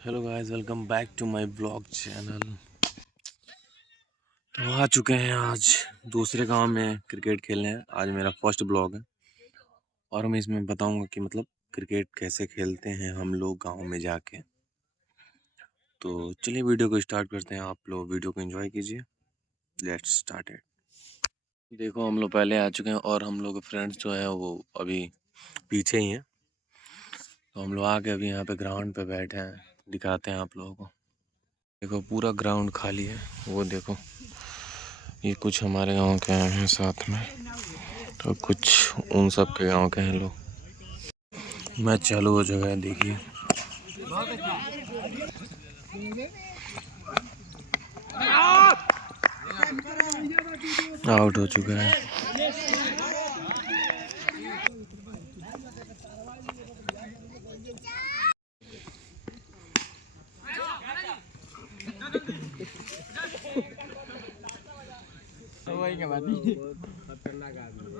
Hello guys, welcome back to my blog channel. तो आ चुके हैं आज दूसरे गांव में क्रिकेट खेलने। आज मेरा फर्स्ट ब्लॉग है और मैं इसमें बताऊंगा कि मतलब क्रिकेट कैसे खेलते हैं हम लोग गांव में जाके। तो चलिए वीडियो को स्टार्ट करते हैं। आप लोग वीडियो को एंजॉय कीजिए। Let's start it. देखो, हम लोग पहले आ चुके हैं और हम लोग के फ्रेंड्स जो हैं वो अभी पीछे ही हैं। तो हम लोग आके अभी यहाँ पे ग्राउंड पे बैठे हैं। दिखाते हैं आप लोगों को। देखो, पूरा ग्राउंड खाली है। वो देखो, ये कुछ हमारे गांव के आए हैं साथ में, तो कुछ उन सब के गांव के हैं लोग। मैच चालू हो चुका है, देखिए। आउट हो चुका है। खतरनाक आदमी।